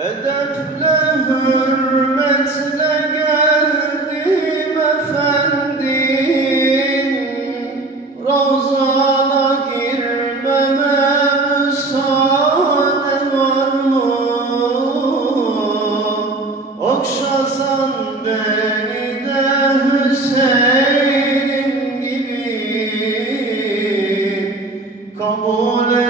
Edeple hürmetle geldim efendim Ravzana müsaade var mı? Okşasan beni de Hüseyin'im gibi Kabul et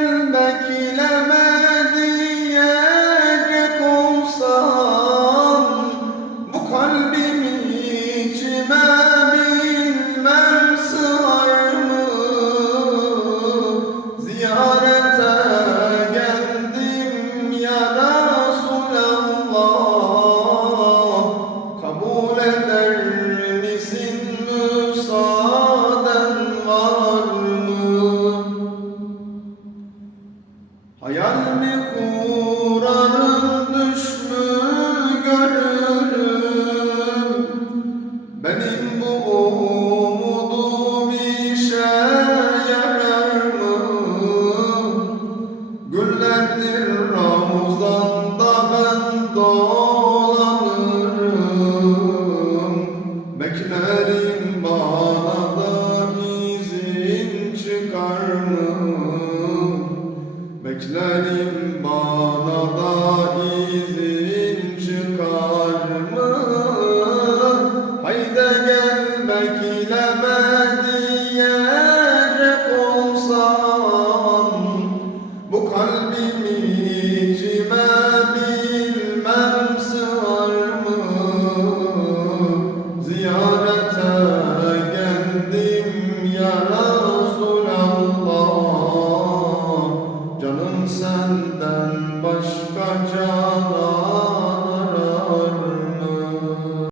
تهلكوا رمى ebediyere olsam bu kalp